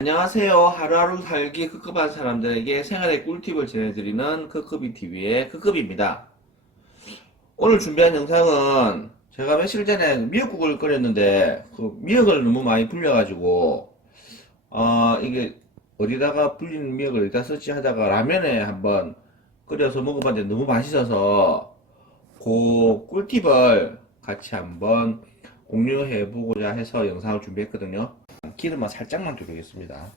안녕하세요. 하루하루 살기 급급한 사람들에게 생활의 꿀팁을 전해드리는 크크비 TV의 크크비입니다. 오늘 준비한 영상은 제가 며칠 전에 미역국을 끓였는데 그 미역을 너무 많이 불려가지고 어 이게 어디다가 불린 미역을 어디다 썼지 하다가 라면에 한번 끓여서 먹어봤는데 너무 맛있어서 그 꿀팁을 같이 한번 공유해 보고자 해서 영상을 준비했거든요. 기름만 살짝만 두르겠습니다.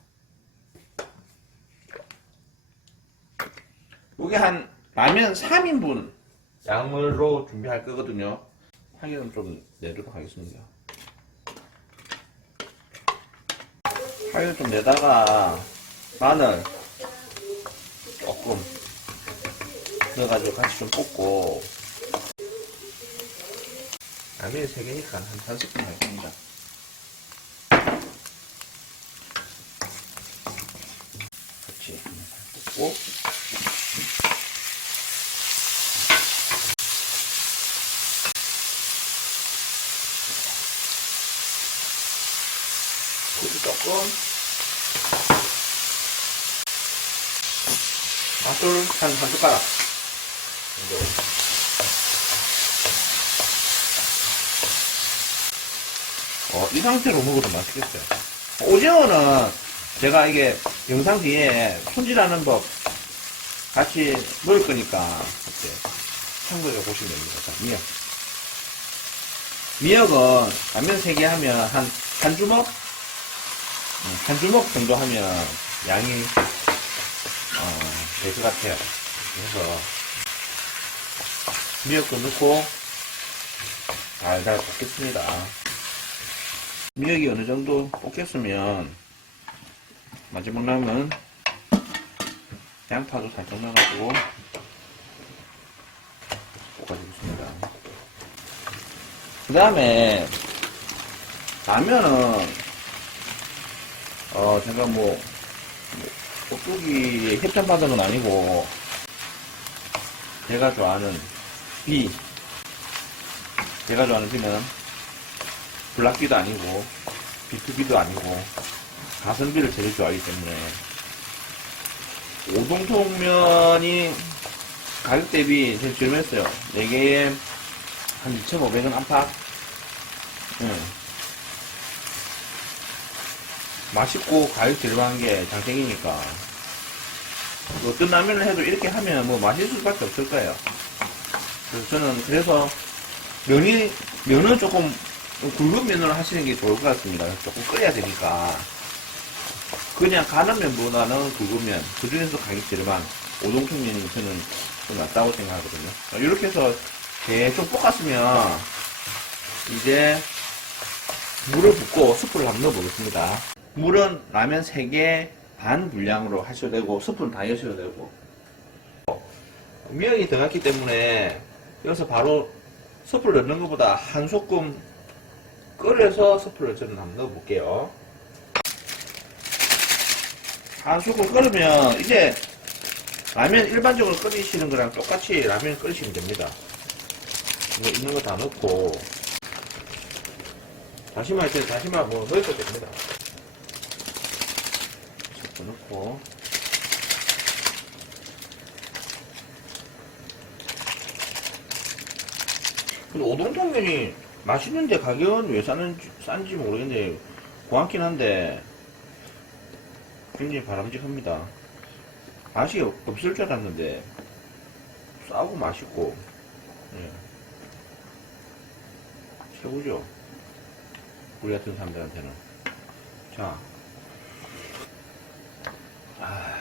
이게 한 라면 3인분 양으로 준비할 거거든요. 참기름 좀 내도록 하겠습니다. 참기름 좀 내다가 마늘 조금 넣어가지고 같이 좀 볶고 라면이 3개니까 한 30분 하겠습니다. 같이 볶고 고기 조금 맛술 한, 한 숟가락 정도 어, 이 상태로 먹어도 맛있겠어요 오징어는 제가 이게 영상 뒤에 손질하는 법 같이 먹을 거니까 이렇게 참고해 보시면 됩니다. 자, 미역. 미역은 라면 3개 하면 한, 한 주먹? 음, 한 주먹 정도 하면 양이, 어, 될 것 같아요. 그래서, 미역도 넣고, 달달 볶겠습니다. 미역이 어느 정도 볶였으면, 마지막 남은 양파도 살짝 넣어가지고 볶아주겠습니다. 그 다음에 라면은 어 제가 뭐 깍두기 협찬 받은 건 아니고 제가 좋아하는 비 제가 좋아하는 비는 블락비도 아니고 비투비도 아니고 가성비를 제일 좋아하기 때문에 오동통면이 가격 대비 제일 저렴했어요. 4개에 한 2,500원 안팎. 응. 맛있고 가격 저렴한 게 장땡이니까. 어떤 라면을 해도 이렇게 하면 뭐 맛있을 수밖에 없을 거예요. 그래서 저는 그래서 면이 면은 조금 굵은 면으로 하시는 게 좋을 것 같습니다. 조금 끓여야 되니까. 그냥 가는 면보다는 굵은 면, 그 중에서 가격 저렴한 오동통 면이 저는 좀 낫다고 생각하거든요. 어, 이렇게 해서 계속 볶았으면 이제 물을 붓고 스프를 한번 넣어보겠습니다. 물은 라면 3개 반 분량으로 하셔도 되고 스프는 다 여셔도 되고 미역이 들어갔기 때문에 여기서 바로 스프를 넣는 것보다 한 소끔 끓여서 스프를 저는 한번 넣어볼게요. 한 소금 끓으면 이제 라면 일반적으로 끓이시는 거랑 똑같이 라면 끓이시면 됩니다. 있는 거 다 넣고 다시마 있을 때 다시마 뭐 넣어도 됩니다. 이렇게 넣고 근데 오동통면이 맛있는데 가격은 왜 싸는지, 싼지 모르겠는데 고맙긴 한데 굉장히 바람직합니다. 맛이 없- 없을 줄 알았는데 싸고 맛있고 예. 최고죠. 우리 같은 사람들한테는. 자, 아,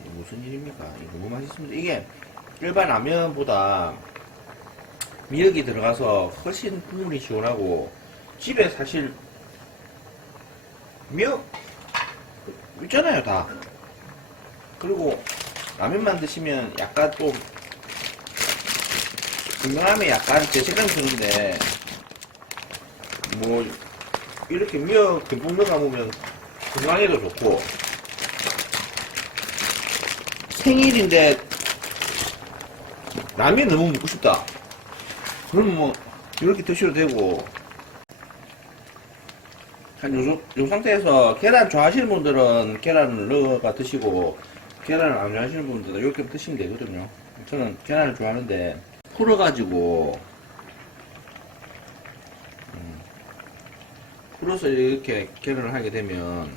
이게 무슨 일입니까? 이거 너무 맛있습니다. 이게 일반 라면보다 미역이 들어가서 훨씬 국물이 시원하고 집에 사실 미역 있잖아요 다 그리고 라면만 드시면 약간 좀 건강함에 약간 제 생각이 드는데 뭐 이렇게 미역 듬뿍 넣어 먹으면 건강에도 좋고 생일인데 라면 너무 먹고 싶다 그럼 뭐 이렇게 드셔도 되고 한 요, 요 상태에서 계란 좋아하시는 분들은 계란을 넣어가 드시고 계란을 안 좋아하시는 분들은 이렇게 드시면 되거든요. 저는 계란을 좋아하는데 풀어가지고 음, 풀어서 이렇게 계란을 하게 되면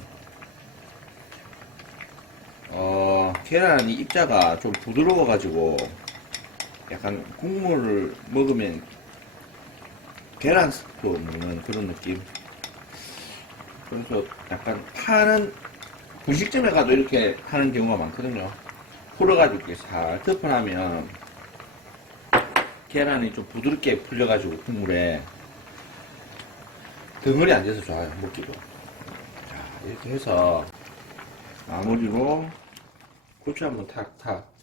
어 계란이 입자가 좀 부드러워가지고 약간 국물을 먹으면 계란 스프 먹는 그런 느낌. 그래서 약간 파는 분식점에 가도 이렇게 하는 경우가 많거든요. 풀어가지고 이렇게 살 덮어나면 계란이 좀 부드럽게 풀려가지고 국물에 덩어리 앉아서 좋아요 먹기도. 자 이렇게 해서 마무리로 고추 한번 탁 탁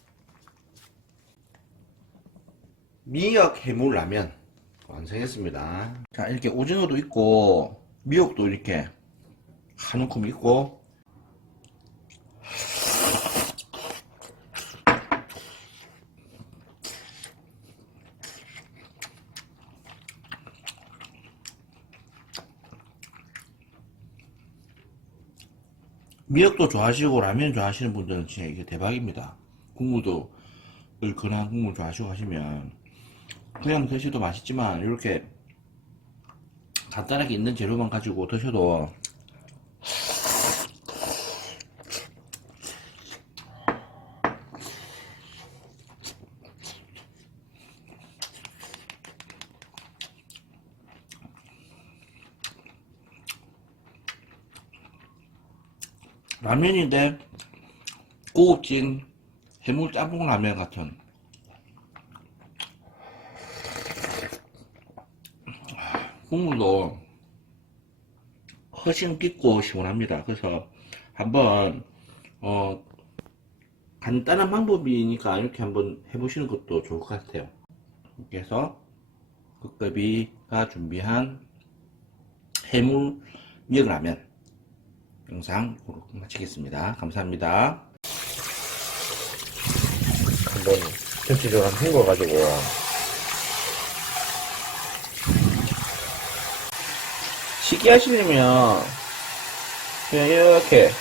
미역 해물 라면 완성했습니다. 자 이렇게 오징어도 있고 미역도 이렇게 한 움큼 있고 미역도 좋아하시고 라면 좋아하시는 분들은 진짜 이게 대박입니다. 국물도 얼큰한 국물 좋아하시고 하시면 그냥 드셔도 맛있지만 이렇게 간단하게 있는 재료만 가지고 드셔도 라면인데 고급진 해물 짬뽕 라면 같은 국물도 훨씬 깊고 시원합니다. 그래서 한번 어 간단한 방법이니까 이렇게 한번 해보시는 것도 좋을 것 같아요. 해서 극급이가 준비한 해물 미역라면 영상 마치겠습니다. 감사합니다. 한번 전체적으로 한번 헹궈가지고 쉽게 하시려면 그냥 이렇게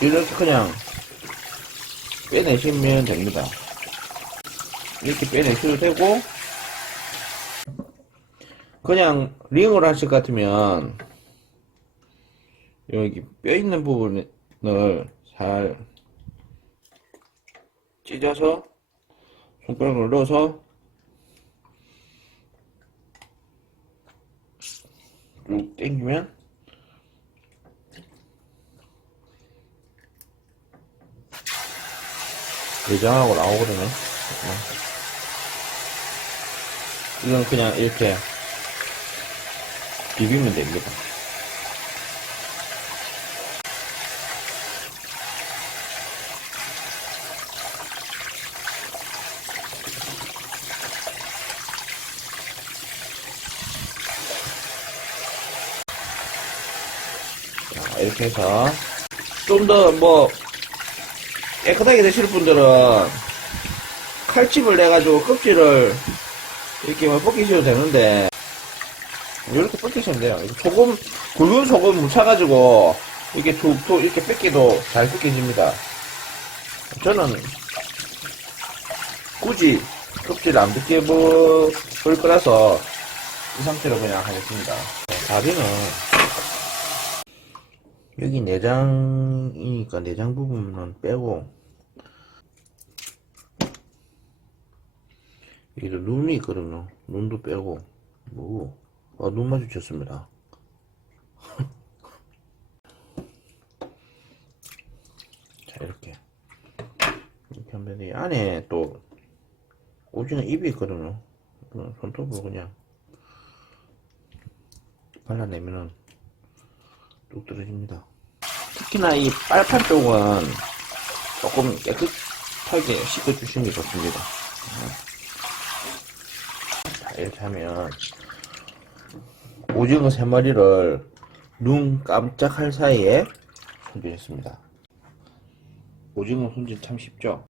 이렇게 그냥 빼내시면 됩니다. 이렇게 빼내셔도 되고 그냥 링을 하실 것 같으면 여기 뼈 있는 부분을 잘 찢어서 손가락을 넣어서 쭉 당기면 내장하고 나오거든요. 어. 이건 그냥 이렇게 비비면 됩니다. 자, 이렇게 해서 좀 더 뭐 깨끗하게 되실 분들은 칼집을 내가지고 껍질을 이렇게 뭐 벗기셔도 되는데 이렇게 벗기시면 돼요. 소금, 굵은 소금 묻혀가지고 이렇게 툭툭 이렇게 뺏기도 잘 뺏겨집니다. 저는 굳이 껍질 안 벗겨 볼 거라서 이 상태로 그냥 하겠습니다. 다리는 여기 내장이니까 내장 부분은 빼고 여기도 눈이 있거든요. 눈도 빼고 뭐, 아, 눈 마주쳤습니다. 자 이렇게 이렇게 하면 이 안에 또 오징어 입이 있거든요. 그 손톱으로 그냥 발라내면은 뚝 떨어집니다. 특히나 이 빨판 쪽은 조금 깨끗하게 씻어주시는 게 좋습니다. 자, 이렇게 하면 오징어 세 마리를 눈 깜짝할 사이에 손질했습니다. 오징어 손질 참 쉽죠?